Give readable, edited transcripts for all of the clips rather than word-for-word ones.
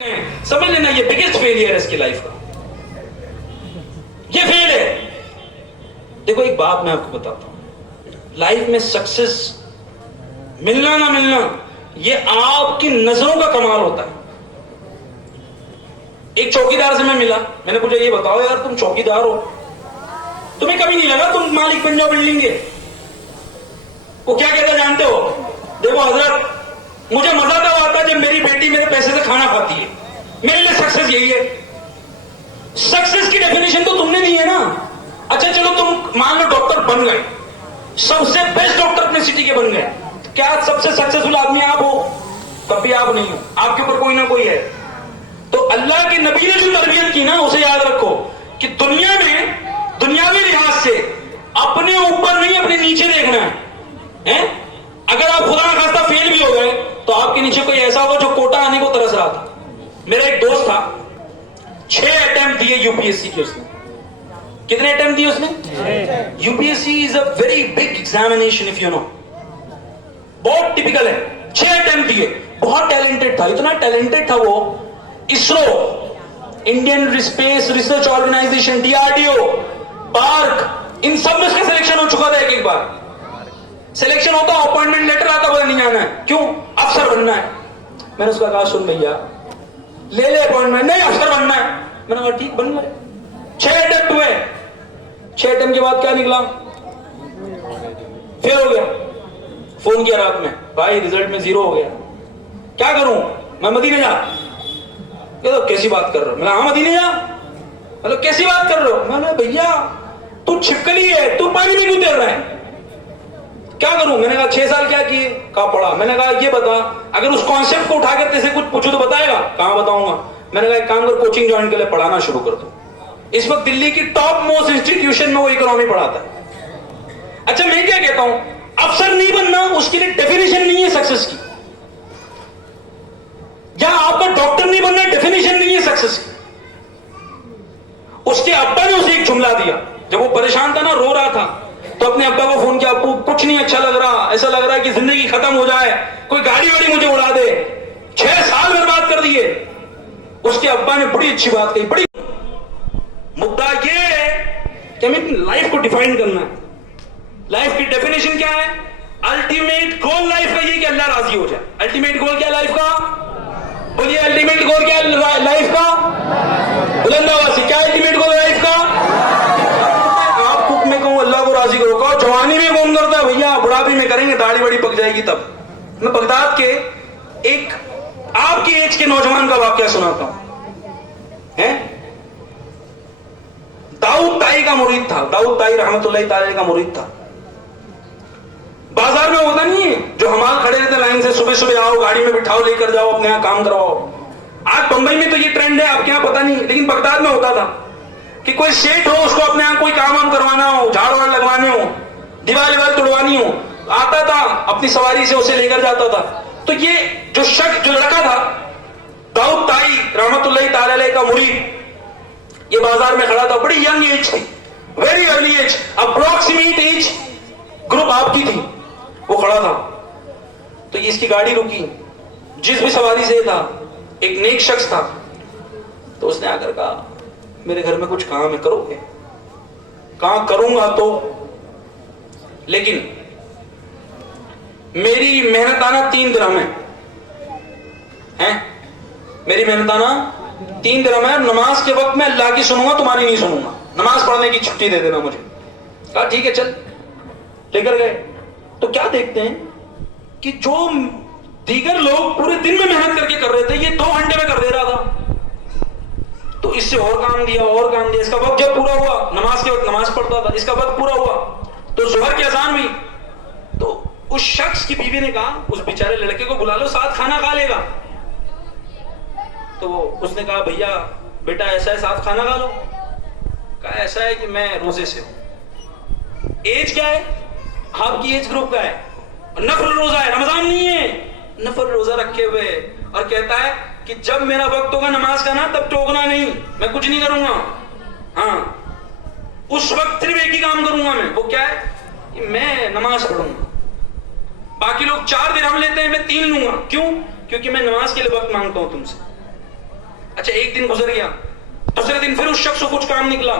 سمجھ لینا یہ بگیسٹ فیلئر ہے اس کی لائف کا. یہ فیل ہے. دیکھو ایک بات میں آپ کو بتاتا ہوں, لائف میں سکسس ملنا نہ ملنا یہ آپ کی نظروں کا کمال ہوتا ہے. ایک چوکیدار سے میں ملا, میں نے پوچھا یہ بتاؤ یار تم چوکیدار ہو, تمہیں کبھی نہیں لگا تم مالک بن جاؤ بلڈنگ کے؟ وہ کیا کہتا جانتے ہو؟ دیکھو حضرت, مجھے مزہ تب آتا ہے جب میری بیٹی میرے پیسے سے کھانا کھاتی ہے. میرے لیے سکسس یہی ہے. سکسس کی ڈیفینیشن تو تم نے دی ہے نا. اچھا چلو تم مان لو ڈاکٹر بن گئے, سب سے بیسٹ ڈاکٹر اپنے سٹی کے بن گئے, کیا سب سے سکسیسفل آدمی آپ ہو؟ کبھی آپ نہیں ہو, آپ کے اوپر کوئی نہ کوئی ہے. تو اللہ کے نبی نے جو تربیت کی نا اسے یاد رکھو کہ دنیا میں دنیاوی لحاظ سے اپنے اوپر نہیں اپنے نیچے دیکھنا ہے. اگر آپ خدا نہ خواستہ فیل بھی ہو گئے تو آپ کے نیچے کوئی ایسا ہوگا جو کوٹا آنے کو ترس رہا تھا. میرا ایک دوست تھا, 6 اٹیمپٹ دیے یو پی ایس سی کے. اس نے کتنے اٹیمپٹ دیے اس نے؟ U P S C is a very big examination if you know. بہت ٹپیکل ہے. 6 اٹیمپٹ دیے. بہت ٹیلنٹڈ تھا, اتنا ٹیلنٹڈ تھا وہ. ISRO, Indian space research organisation, D R D O, park, ان سب میں اس کا سلیکشن ہو چکا تھا. ایک بار سلیکشن ہوتا, اپوائنٹمنٹ لیٹر آتا, بولا نہیں آنا ہے. کیوں؟ افسر بننا ہے. میں نے اس کا کہا سن بھیا لے لے اپوائنٹمنٹ. نہیں افسر بننا ہے. میں نے کہا ٹھیک بن گئے. 6 اٹیمپٹ ہوئے. 6 اٹیمپٹ کے بعد کیا نکلا؟ فیل ہو گیا. فون کیا رات میں, بھائی ریزلٹ میں 0 ہو گیا, کیا کروں؟ میں مدینے جا. کہ تو کیسی بات کر رہے ہو؟ میں نے ہاں مدینے جا. مطلب کیسی بات کر رہے ہو؟ میں نے بھیا تو چھپکلی ہے, تو پانی میں کیوں تیر رہا ہے؟ کیا کروں؟ میں نے کہا 6 سال کیا کیے؟ کہا پڑھا. میں نے کہا یہ بتا, اگر اس کانسیپٹ کو اٹھا کر تیسے کچھ پوچھو تو بتائے گا؟ کہاں بتاؤں گا. میں نے کہا ایک کام کر, کوچنگ جوائن کر لے, پڑھانا شروع کر دو. اس وقت دلی کی ٹاپ موسٹ انسٹیٹیوشن میں وہ اکنامی پڑھاتا ہے. اچھا میں کیا کہتا ہوں, افسر نہیں بننا اس کے لیے ڈیفینیشن نہیں ہے سکسس کی. یا آپ کا ڈاکٹر نہیں بننا ڈیفینیشن نہیں ہے سکسس کی. اس کے ابا نے اسے ایک جملہ دیا جب وہ پریشان تھا نا, رو رہا تھا, تو اپنے ابا کو فون کیا, ابو کچھ نہیں اچھا لگ رہا, ایسا لگ رہا ہے کہ زندگی ختم ہو جائے, کوئی گاڑی واڑی مجھے اڑا دے. 6 سال برباد کر دیے. اس کے ابا نے بڑی اچھی بات کہی. بڑی مدعا یہ ہے کہ ہمیں اپنی لائف کو ڈیفائن کرنا ہے. لائف کی ڈیفینیشن کیا ہے؟ الٹیمیٹ گول لائف کا یہ کہ اللہ راضی ہو جائے. الٹیمیٹ گول کیا لائف کا؟ بولیے الٹیمیٹ گول کیا لائف کا؟ بلند آواز سے, کیا الٹیمیٹ گول لائف کا؟ آپ کو میں کہوں اللہ کو راضی کرو, کہو جوانی میں کون کرتا ہے بھیا, بڑھاپے میں کریں گے, داڑھی بڑی پک جائے گی تب. میں بغداد کے ایک آپ کی ایج کے نوجوان کا واقعہ سناتا ہوں. داؤد تائی کا مرید تھا. داؤد تائی رحمت اللہ تعالی کا مرید تھا. بازار میں ہوتا نہیں ہے جو حمال کھڑے رہتے لائن سے, صبح صبح آؤ, گاڑی میں بٹھاؤ, لے کر جاؤ, اپنے یہاں کام کرواؤ. آج بمبئی میں تو یہ ٹرینڈ ہے, آپ کے یہاں پتہ نہیں, لیکن بغداد میں ہوتا تھا کہ کوئی سیٹ ہو, اس کو اپنے یہاں کوئی کام کروانا ہو, جھاڑ واڑ لگوانے ہو, دیوار توڑوانی ہو, آتا تھا اپنی سواری سے, اسے لے کر جاتا تھا. تو یہ جو شخص, جو لڑکا تھا داؤد تائی رحمت اللہ تعالی علیہ کا مرید, یہ بازار میں کھڑا تھا. بڑی ینگ ایج تھی, very early age, approximate age group آپ کی تھی. وہ کھڑا تھا تو یہ اس کی گاڑی رکی. جس بھی سواری سے تھا ایک نیک شخص تھا, تو اس نے آ کر کہا میرے گھر میں کچھ کام ہے, کرو گے؟ کہاں کروں گا تو, لیکن میری محنتانہ 3 درہم ہے. میری محنتانہ 3 درہم ہے. نماز کے وقت میں اللہ کی سنوں گا, تمہاری نہیں سنوں گا. نماز پڑھنے کی چھٹی دے دینا مجھے. کہا ٹھیک ہے چل. لے کر گئے. تو کیا دیکھتے ہیں کہ جو دیگر لوگ پورے دن میں محنت کر کے کر رہے تھے, یہ 2 گھنٹے میں کر دے رہا تھا. تو اس سے اور کام دیا, اور کام دیا. اس کا وقت جب پورا ہوا, نماز کے وقت نماز پڑھتا تھا, اس کا وقت پورا ہوا تو ظہر کی اذان ہوئی. تو اس شخص کی بیوی نے کہا اس بیچارے لڑکے کو بلا لو, ساتھ کھانا کھا لے گا. تو اس نے کہا بھیا بیٹا ایسا ہے, ساتھ کھانا کھا لو. کہا ایسا ہے کہ میں روزے سے ہوں. ایج کیا ہے آپ کی؟ ایج گروپ کا ہے, نفل روزہ ہے, رمضان نہیں ہے. نفل روزہ رکھے ہوئے, اور کہتا ہے کہ جب میرا وقت ہوگا نماز کا نا, تب ٹوکنا نہیں, میں کچھ نہیں کروں گا. ہاں اس وقت صرف ایک ہی کام کروں گا میں, وہ کیا ہے کہ میں نماز پڑھوں گا. باقی لوگ 4 درہم لیتے ہیں, میں 3 لوں گا. کیوں؟ کیونکہ میں نماز کے لیے وقت مانگتا ہوں تم سے. اچھا ایک دن گزر گیا, دوسرے دن پھر اس شخص کو کچھ کام نکلا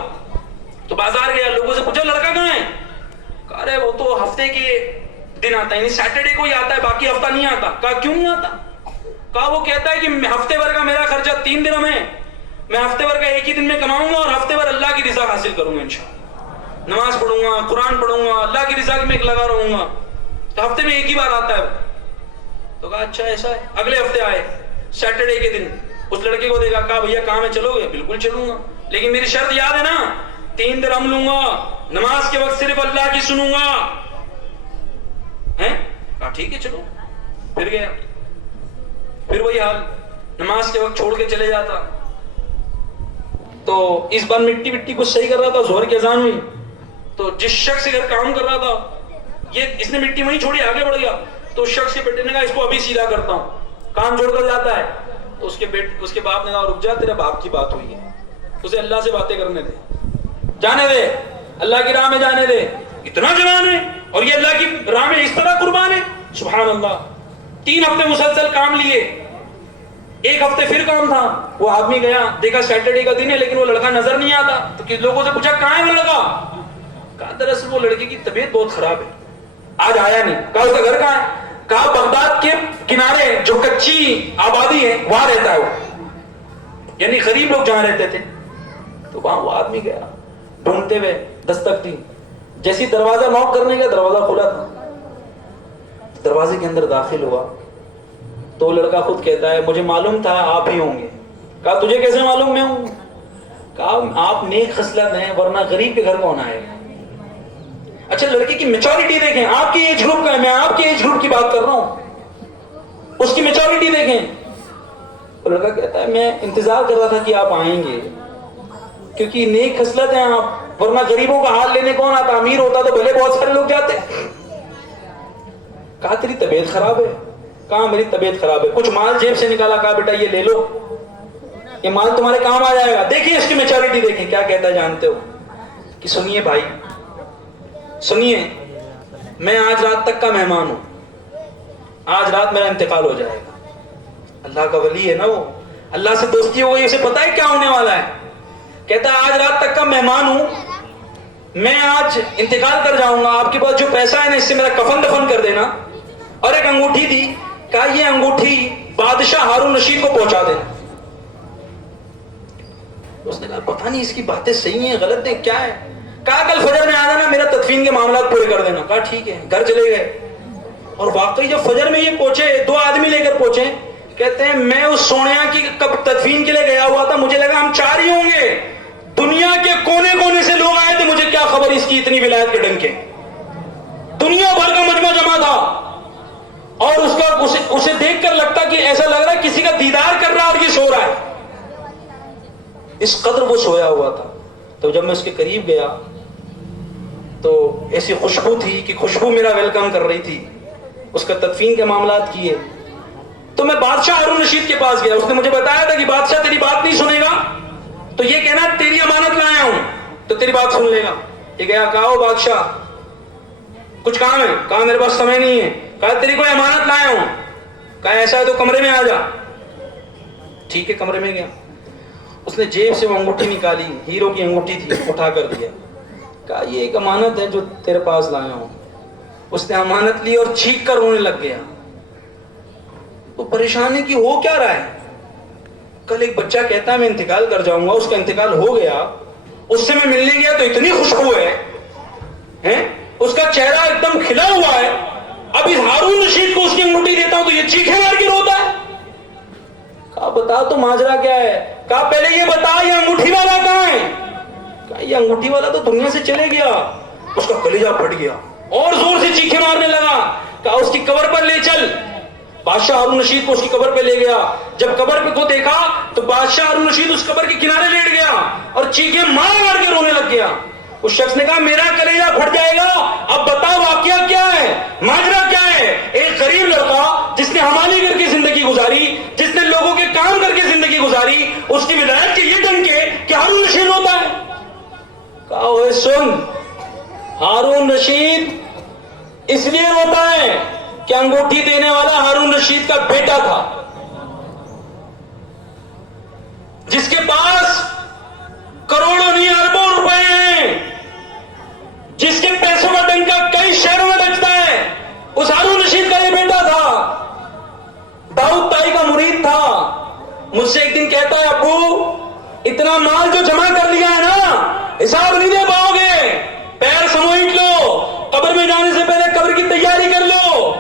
تو بازار گیا, لوگوں سے پوچھا لڑکا کہاں ہے؟ کہا رہے وہ تو ہفتے کے دن آتا ہے, یعنی سیٹرڈے کو ہی آتا ہے, باقی ہفتہ نہیں آتا. کہا کیوں نہیں آتا؟ کہا وہ کہتا ہے کہ ہفتے بھر کا میرا خرچہ 3 دنوں میں, میں ہفتے بھر کا ایک ہی دن میں کماؤں گا اور ہفتے بھر اللہ کی رضا حاصل کروں گا انشاءاللہ, نماز پڑھوں گا, قرآن پڑھوں گا, اللہ کی رضا میں ایک لگا رہوں گا, تو ہفتے میں ایک ہی بار آتا ہے. تو کہا اچھا ایسا ہے. اگلے ہفتے آئے سیٹرڈے کے دن, اس لڑکے کو دیکھا, کہا بھیا کام ہے چلو گے؟ بالکل چلوں گا, لیکن میری شرط یاد ہے نا, 3 درہم لوں گا, نماز کے وقت صرف اللہ کی سنوں گا. کہا ٹھیک ہے چلو. پھر گیا, پھر وہی حال, نماز کے وقت چھوڑ کے چلے جاتا. تو اس بار مٹی مٹی کچھ صحیح کر رہا تھا, ظہر کی اذان ہوئی تو جس شخص کے گھر کام کر رہا تھا, یہ اس نے مٹی وہیں چھوڑی, آگے بڑھ گیا. تو اس شخص کے بیٹے نے کہا اس کو ابھی سیدھا کرتا ہوں, کام چھوڑ کر جاتا ہے. تو اس کے باپ نے کہا رک جا, تیرے باپ کی بات ہوئی ہے, اسے اللہ سے باتیں کرنے دے, جانے دے, اللہ کی راہ میں جانے دے. اتنا جوان ہے اور یہ اللہ کی راہ میں اس طرح قربان ہے, سبحان اللہ. 3 ہفتے مسلسل کام لیے, ایک ہفتے پھر کام تھا. وہ آدمی گیا, دیکھا سیٹرڈے کا دن ہے لیکن وہ لڑکا نظر نہیں آتا. تو کچھ لوگوں سے پوچھا کہاں ہے وہ لڑکا؟ کہا دراصل وہ لڑکے کی طبیعت بہت خراب ہے, آج آیا نہیں. کہا اس کا گھر کہاں ہے؟ کہا بغداد کے کنارے جو کچی آبادی ہے وہاں رہتا ہے وہ, یعنی غریب لوگ جہاں رہتے تھے. تو وہاں وہ آدمی گیا, ڈھونڈتے ہوئے دستک دی, جیسی دروازہ نوک کرنے کا, دروازہ کھلا تھا. دروازے کے اندر داخل ہوا تو لڑکا خود کہتا ہے مجھے معلوم تھا آپ ہی ہوں گے. کہا تجھے کیسے معلوم میں ہوں؟ کہا آپ نیک خصلت ہیں ورنہ غریب کے گھر کون آئے گا. اچھا لڑکے کی میچورٹی دیکھیں, آپ کی ایج گروپ کا ہے, میں آپ کی ایج گروپ کی بات کر رہا ہوں, اس کی میچورٹی دیکھیں. تو لڑکا کہتا ہے میں انتظار کر رہا تھا کہ آپ آئیں گے, کیونکہ نیک خصلت ہیں آپ, ورنہ غریبوں کا حال لینے کون آتا, امیر ہوتا تو بھلے بہت سارے لوگ جاتے. کہا تیری طبیعت خراب ہے؟ کہا میری طبیعت خراب ہے. کچھ مال جیب سے نکالا, کہا بیٹا یہ لے لو, یہ مال تمہارے کام آ جائے گا. دیکھیں اس کی میچورٹی دیکھیں, کیا کہتا ہے جانتے ہو؟ کہ سنیے بھائی, سنیے, میں آج رات تک کا مہمان ہوں, آج رات میرا انتقال ہو جائے گا. اللہ کا ولی ہے نا وہ, اللہ سے دوستی ہو گئی, اسے پتا ہے کیا ہونے والا ہے. کہتا ہے آج رات تک کا مہمان ہوں, میں آج انتقال کر جاؤں گا, آپ کے پاس جو پیسہ ہے نا اس سے میرا کفن دفن کر دینا. اور ایک انگوٹھی تھی, کہا یہ انگوٹھی بادشاہ ہارون رشید کو پہنچا دینا. اس نے کہا پتہ نہیں اس کی باتیں صحیح ہیں غلط ہیں کیا ہے. کہا کل فجر میں آ جانا, میرا تدفین کے معاملات پورے کر دینا. کہا ٹھیک ہے. گھر چلے گئے اور واقعی جب فجر میں یہ پہنچے, 2 آدمی لے کر پہنچے, کہتے ہیں میں اس سونیا کی کب تدفین کے لیے گیا ہوا تھا, مجھے لگا ہم 4 ہی ہوں گے, دنیا کے کونے کونے سے لوگ آئے تھے, مجھے کیا خبر اس کی اتنی ولایت کے ڈنکے, دنیا بھر کا مجمع جمع تھا. اور اسے دیکھ کر لگتا کہ ایسا لگ رہا ہے کسی کا دیدار کر رہا اور یہ سو رہا ہے, اس قدر وہ سویا ہوا تھا. تو جب میں اس کے قریب گیا تو ایسی خوشبو تھی کہ خوشبو میرا ویلکم کر رہی تھی. اس کا تدفین کے معاملات کیے تو میں بادشاہ ہارون رشید کے پاس گیا. اس نے مجھے بتایا تھا کہ بادشاہ تیری بات نہیں سنے گا, تو یہ کہنا تیری امانت لایا ہوں تو تیری بات سن لے گا. یہ گیا, کہا بادشاہ کچھ کام ہے؟ کہا میرے پاس سمے نہیں ہے. کہا تیری کوئی امانت لایا ہوں. کہا ایسا ہے تو کمرے میں آ جا. ٹھیک ہے, کمرے میں گیا. اس نے جیب سے وہ انگوٹھی نکالی, ہیرو کی انگوٹھی تھی, اٹھا کر دیا. کہا یہ ایک امانت ہے جو تیرے پاس لایا ہوں. اس نے امانت لی اور چیخ کر رونے لگ گیا. تو پریشان ہے کہ ہو کیا رہا ہے. کل ایک بچہ کہتا ہے میں انتقال کر جاؤں گا, اس کا انتقال ہو گیا, اس سے میں ملنے گیا تو اتنی خوشبو ہے, اس کا چہرہ ایک دم کھلا ہوا ہے, اب اس ہارون رشید کو اس کی انگوٹھی دیتا ہوں تو یہ چیخے مار کے روتا ہے. کہا بتا تو ماجرا کیا ہے. کہا پہلے یہ بتا یہ انگوٹھی والا کہاں ہے. کہا یہ انگوٹھی والا تو دنیا سے چلے گیا. اس کا کلیجہ پھٹ گیا اور زور سے چیخے مارنے لگا. کہا اس کی قبر پر لے چل. بادشاہ ہارون رشید کو اس کی قبر پہ لے گیا. جب قبر پہ کو دیکھا تو بادشاہ ہارون رشید اس قبر کے کنارے لیٹ گیا اور چیخے مار مار کے رونے لگ گیا. اس شخص نے کہا میرا کلیجہ پھٹ جائے گا, اب بتاؤ واقعہ کیا ہے, ماجرا کیا ہے. ایک غریب لڑکا جس نے حمالی کر کے زندگی گزاری, جس نے لوگوں کے کام کر کے زندگی گزاری, اس کی ولایت کے یہ ڈنکے کہ ہارون رشید ہوتا ہے. کہا اوے سن, ہارون رشید اس لیے ہوتا ہے کہ انگوٹھی دینے والا ہارون رشید کا بیٹا تھا. مجھ سے ایک دن کہتا ہے ابو اتنا مال جو جمع کر لیا ہے نا حساب نہیں دے پاؤ گے, پیر سموئٹ لو, قبر میں جانے سے پہلے قبر کی تیاری کر لو.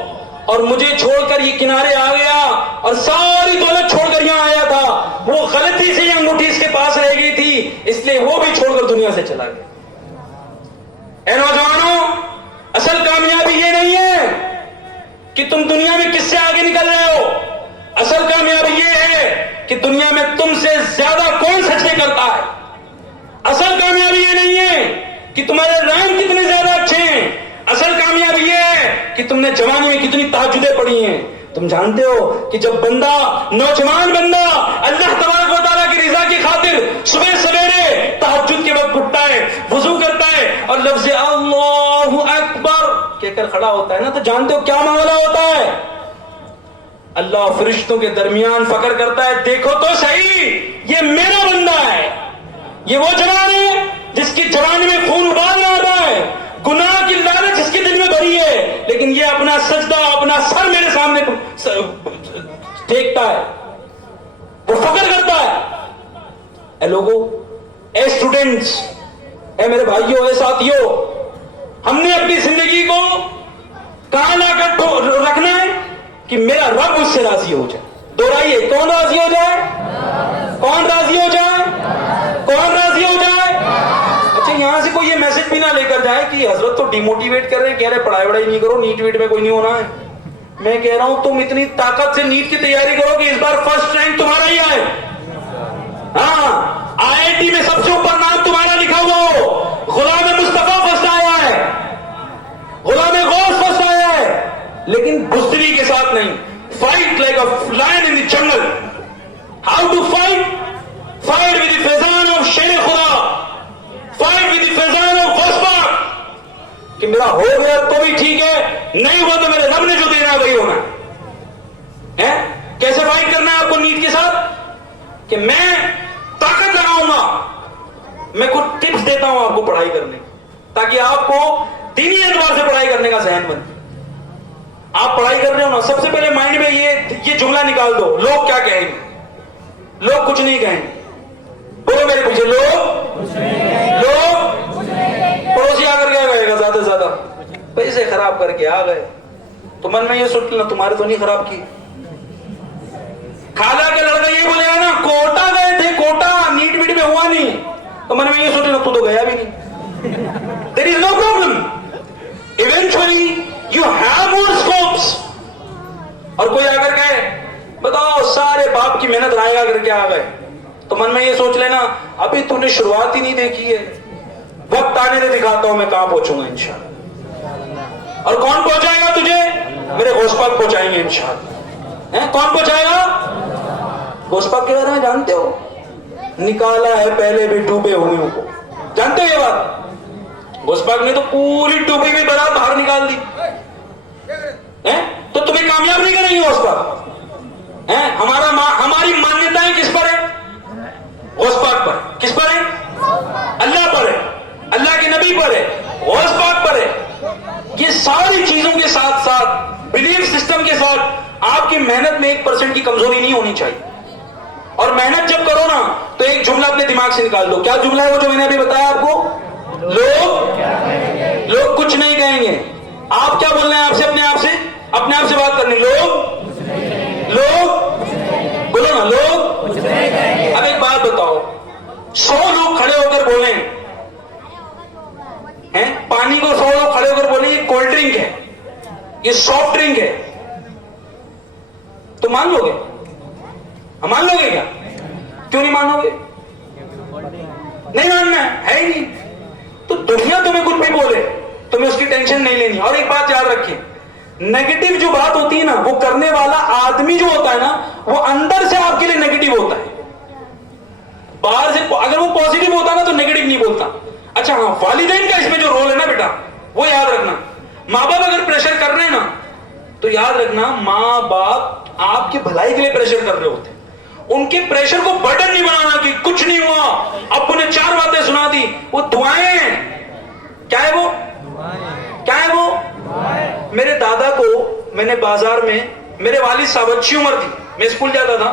اور مجھے چھوڑ کر یہ کنارے آ گیا اور ساری دولت چھوڑ کر یہاں آیا تھا. وہ غلطی سے یہ انگوٹھی اس کے پاس رہ گئی تھی, اس لیے وہ بھی چھوڑ کر دنیا سے چلا گیا. اے نوجوانوں, اصل کامیابی یہ نہیں ہے کہ تم دنیا میں کس سے آگے نکل رہے ہو. اصل کامیابی یہ ہے کہ دنیا میں تم سے زیادہ کون سچے کرتا ہے. اصل کامیابی یہ نہیں ہے کہ تمہارے رینک کتنے زیادہ اچھے ہیں. اصل کامیابی یہ ہے کہ تم نے جوانی میں کتنی تہجدیں پڑھی ہیں. تم جانتے ہو کہ جب بندہ, نوجوان بندہ اللہ تبارک و تعالیٰ کی رضا کی خاطر صبح سویرے تہجد کے وقت اٹھتا ہے, وضو کرتا ہے اور لفظ اللہ اکبر کہہ کر کھڑا ہوتا ہے نا, تو جانتے ہو کیا معاملہ ہوتا ہے. اللہ فرشتوں کے درمیان فخر کرتا ہے, دیکھو تو صحیح یہ میرا بندہ ہے. یہ وہ جوان ہے جس کی جوانی میں خون ابال رہا ہے, گناہ کی لالچ جس کے دل میں بھری ہے, لیکن یہ اپنا سجدہ, اپنا سر میرے سامنے ٹھیکتا ہے, وہ فخر کرتا ہے. اے لوگوں, اے اسٹوڈنٹس, اے میرے بھائیوں, اے ساتھیوں, ہم نے اپنی زندگی کو کہاں لا کر رکھنا ہے کہ میرا رب اس سے راضی ہو جائے. دوہرائیے, کون راضی ہو جائے؟ کون راضی ہو جائے؟ کون راضی ہو جائے؟ اچھا, یہاں سے کوئی یہ میسج بھی نہ لے کر جائے کہ حضرت تو ڈیموٹیویٹ کر رہے ہیں, کہہ رہے پڑھائی وڑھائی نہیں کرو, نیٹ ویٹ میں کوئی نہیں ہونا ہے. میں کہہ رہا ہوں تم اتنی طاقت سے نیٹ کی تیاری کرو کہ اس بار فرسٹ رینک تمہارا ہی آئے. ہاں, IIT میں سب سے اوپر نام تمہارا لکھا ہوا ہو. غلام مصطفیٰ فرسٹ آیا ہے, غلام غوث فرسٹ آیا ہے, لیکن بزدلی کے ساتھ نہیں. Fight like a lion in the jungle. How to fight? Fight with the فیضان آف شیر خدا, فائٹ ود دی فیضان آف غوث پاک. کہ میرا ہو گیا تو بھی ٹھیک ہے, نہیں ہوا تو میرے رب نے جو دینا وہی ہونا ہے. کیسے فائٹ کرنا ہے آپ کو نیٹ کے ساتھ؟ کہ میں طاقت لگاؤں گا, میں کچھ ٹپس دیتا ہوں آپ کو پڑھائی کرنے, تاکہ آپ کو دینی اعتبار سے پڑھائی کرنے کا ذہن بنے. آپ پڑھائی کر رہے ہو نا, سب سے پہلے مائنڈ میں یہ جملہ نکال دو, لوگ کیا کہیں گے. لوگ کچھ نہیں کہیں گے. بولو میرے پیچھے, لوگ پڑوسی آ کر کیا کہے گا زیادہ سے زیادہ, پیسے خراب کر کے آ گئے. تو من میں یہ سوچ لینا تمہارے تو نہیں خراب کی. خالہ کے لڑکا یہ بولے گا نا کوٹا گئے تھے, کوٹا نیٹ ویٹ میں ہوا نہیں, تو من میں یہ سوچ لینا تو گیا بھی نہیں. There is no problem. Eventually you have more scopes. اور کوئی آ کر کہے بتاؤ سارے باپ کی محنت رائے گا کر کے آ گئے, تو من میں یہ سوچ لینا ابھی تو نے شروعات ہی نہیں دیکھی ہے, وقت آنے سے دکھاتا ہوں میں کہاں پہنچوں گا انشاءاللہ. اور کون پہنچائے گا تجھے؟ میرے غوث پاک پہنچائیں گے انشاءاللہ. کون پہنچائے گا؟ غوث پاک کے بارے میں جانتے ہو, نکالا ہے پہلے بھی ڈوبے ہوئے کو. جانتے ہو یہ بات؟ غوث پاک نے تو پوری ڈوبی ہوئی برات باہر نکال دی. تو تمہیں کامیاب نہیں کریں گے غوث پاک. ہماری مانیتائیں کس پر ہے؟ غوث پاک پر. کس پر ہے؟ اللہ پر ہے, اللہ کے نبی پر ہے, غوث پاک پر ہے. یہ ساری چیزوں کے ساتھ ساتھ بلیف سسٹم کے ساتھ آپ کی محنت میں 1% کی کمزوری نہیں ہونی چاہیے. اور محنت جب کرو نا تو ایک جملہ اپنے دماغ سے نکال دو. کیا جملہ ہے وہ جو میں نے ابھی بتایا آپ کو؟ لوگ کچھ نہیں کہیں گے. آپ کیا بولنا ہے آپ سے, اپنے آپ سے بات کرنی. لوگ بولو نا, لوگ. اب ایک بات بتاؤ, 100 لوگ کھڑے ہو کر بولیں پانی کو, 100 لوگ کھڑے ہو کر بولیں یہ کولڈ ڈرنک ہے, یہ سافٹ ڈرنک ہے, تو مان لو گے؟ مان لو گے کیا؟ کیوں نہیں مانو گے؟ نہیں ماننا ہے ہی نہیں. تو دنیا تمہیں کچھ بھی بولے تمہیں اس کی ٹینشن نہیں لینی. اور ایک بات یاد رکھیں, نیگیٹو جو بات ہوتی ہے نا, وہ کرنے والا آدمی جو ہوتا ہے نا, وہ اندر سے آپ کے لیے نیگیٹو ہوتا ہے. باہر سے اگر وہ پازیٹو ہوتا نا تو نیگیٹو نہیں بولتا. اچھا ہاں, والدین کا اس میں جو رول ہے نا بیٹا, وہ یاد رکھنا. ماں باپ اگر پریشر کر رہے ہیں نا, تو یاد رکھنا ماں باپ آپ کی بھلائی کے لیے پریشر کر رہے ہوتے ہیں. ان کے پریشر کو برڈن نہیں بنانا کہ کچھ نہیں ہوا, ابو نے 4 باتیں سنا دی, وہ دعائیں ہیں. کیا ہے وہ؟ کیا ہے وہ؟ میرے دادا کو میں نے بازار میں, میرے والد صاحب اچھی عمر تھی, میں اسکول جاتا تھا,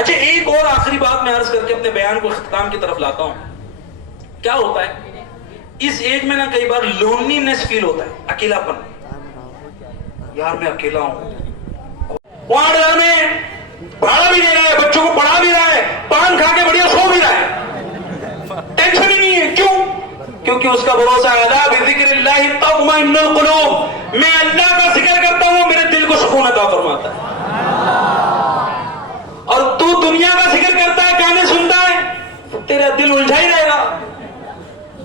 اچھا ایک اور آخری بات میں عرض کر کے اپنے بیان کو اختتام کی طرف لاتا ہوں. کیا ہوتا ہے اس ایج میں نا کئی بار لونلینس فیل ہوتا ہے, اکیلا پن, یار میں اکیلا ہوں. وہاں جانے بھاڑا بھی دے رہا ہے, بچوں کو پڑھا بھی رہا ہے, پان کھا کے بڑھیا سو بھی رہا ہے, ٹینشن ہی نہیں ہے. کیوں؟ کیونکہ اس کا بھروسہ الا بذکر اللہ تطمئن القلوب, میں اللہ کا ذکر کرتا ہوں میرے دل کو سکون عطا فرماتا ہے. اور تو دنیا کا ذکر کرتا ہے, گانے سنتا ہے, تیرا دل الجھا ہی رہے گا.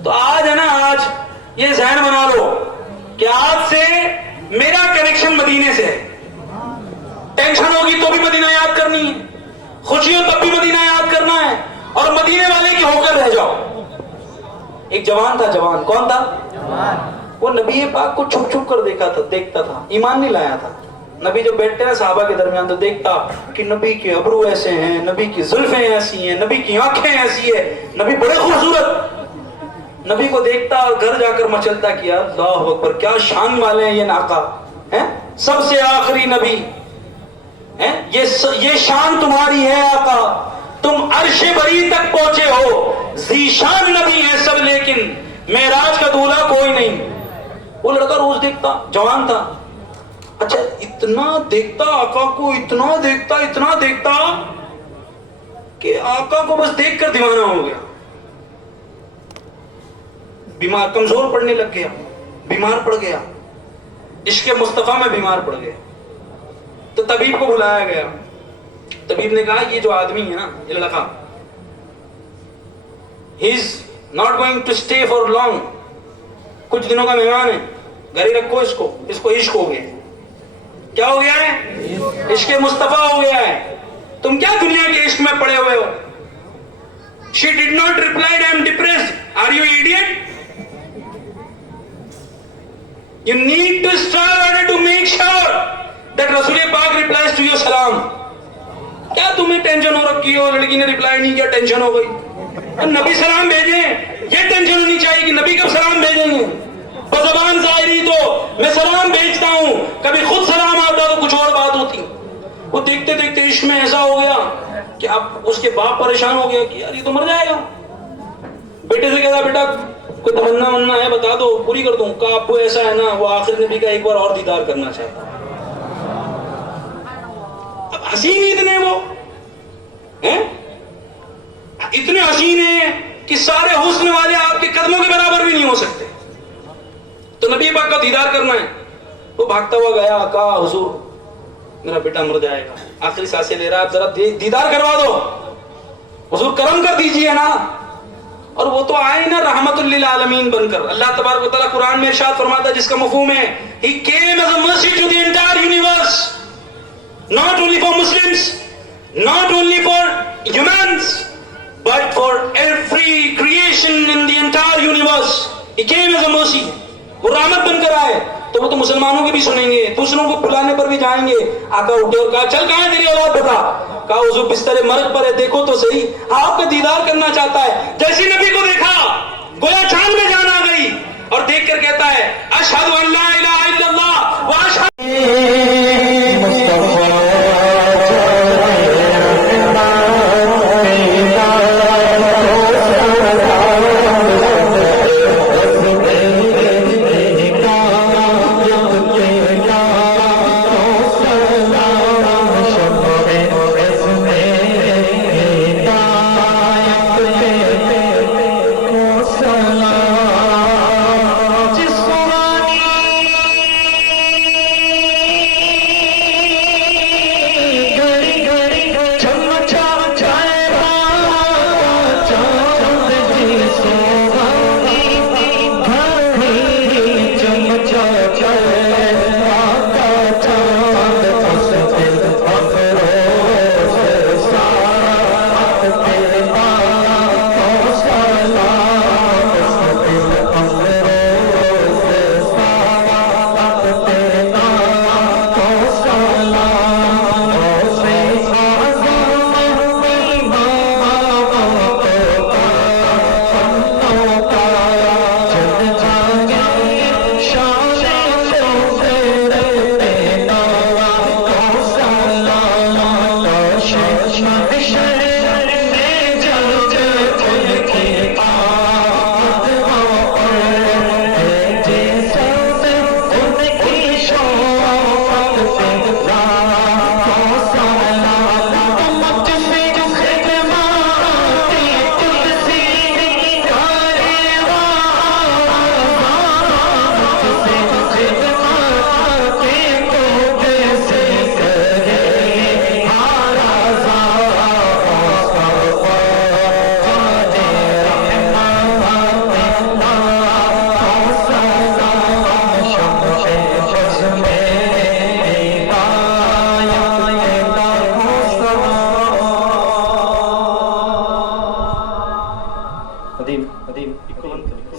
تو آج ہے نا, آج یہ ذہن بنا لو کہ آج سے میرا کنیکشن مدینے سے ہے. ٹینشن ہوگی تو بھی مدینہ یاد کرنی ہے, خوشی ہو تب بھی مدینہ یاد کرنا ہے, اور مدینے والے کے ہو کر رہ جاؤ. ایک جوان تھا, جوان کون تھا؟ وہ نبی پاک کو چھپ چھپ کر دیکھتا تھا, ایمان نہیں لایا تھا. نبی جو بیٹھتے ہیں صحابہ کے درمیان تو دیکھتا کہ نبی کے ابرو ایسے ہیں, نبی کی زلفیں ایسی ہیں, نبی کی آنکھیں ایسی ہے, نبی بڑے خوبصورت. نبی کو دیکھتا اور گھر جا کر مچلتا کیا اللہ اکبر, کیا شان والے ہیں یہ آقا, سب سے آخری نبی, یہ شان تمہاری ہے آقا, تم عرش بری تک پہنچے ہو, ذیشان نبی ہیں سب لیکن معراج کا دولہا کوئی نہیں. وہ لڑکا روز دیکھتا, جوان تھا. اچھا اتنا دیکھتا آقا کو, اتنا دیکھتا کہ آقا کو بس دیکھ کر دیوانہ ہو گیا. بیمار, کمزور پڑنے لگ گیا, بیمار پڑ گیا, عشق مصطفیٰ میں بیمار پڑ گیا. تو طبیب کو بلایا گیا. طبیب نے کہا یہ جو آدمی ہے نا, یہ لڑکا, he is not going to stay for long, کچھ دنوں کا مہمان ہے, گھر ہی رکھو اس کو عشق ہو گیا. کیا ہو گیا ہے؟ عشق مصطفیٰ ہو گیا ہے. تم کیا دنیا کے عشق میں پڑے ہوئے ہو؟ She did not reply, I am depressed. Are you idiot? You need to strive in order to make sure that Rasul Pak replies to your salam. کیا تمہیں ٹینشن ہو رکھی ہو, لڑکی نے ریپلائی نہیں کیا ٹینشن ہو گئی؟ نبی سلام بھیجیں, یہ ٹینشن ہونی چاہیے کہ نبی کب سلام بھیجیں گے. بزبان ظاہری تو میں سلام بھیجتا ہوں, کبھی خود سلام آتا تو کچھ اور بات ہوتی. وہ دیکھتے دیکھتے عشق میں ایسا ہو گیا کہ اب اس کے باپ پریشان ہو گیا کہ یار یہ تو مر جائے گا. بیٹے سے کہتا بیٹا کوئی تمنا ہے بتا دو, پوری کر دوں. کہا ابو ایسا ہے نا, وہ آخر نبی کا ایک بار اور دیدار کرنا چاہتا. اب حسین اتنے وہ اتنے حسین ہیں کہ سارے حسن والے آپ کے قدموں کے برابر بھی نہیں ہو سکتے. تو نبی پاک کا دیدار کرنا ہے. وہ بھاگتا ہوا گیا, کہا حضور میرا بیٹا مر جائے گا, آخری سانسیں لے رہا ہے, آپ ذرا دیدار کروا دو, حضور کرم کر دیجئے نا. اور وہ تو آئے نا رحمت للعالمین بن کر. اللہ تبارک و تعالیٰ قرآن میں ارشاد فرماتا ہے جس کا مفہوم ہے He came as a mercy to the entire universe, not only for Muslims, not only for humans, but for every creation in the entire universe. He came as a mercy. وہ رحمت بن کر آئے. تو وہ تو مسلمانوں کی بھی سنیں گے, دوسروں کو بلانے پر بھی جائیں گے. آقا اٹھے اور کہا چل کہاں ہے تیری اولاد بتا. کہا حضور بستر مرگ پر ہے, دیکھو تو صحیح, آپ کا دیدار کرنا چاہتا ہے. جیسی نبی کو دیکھا گویا چاند میں جان آ گئی, اور دیکھ کر کہتا ہے اشہد ان لا الہ الا اللہ واشہد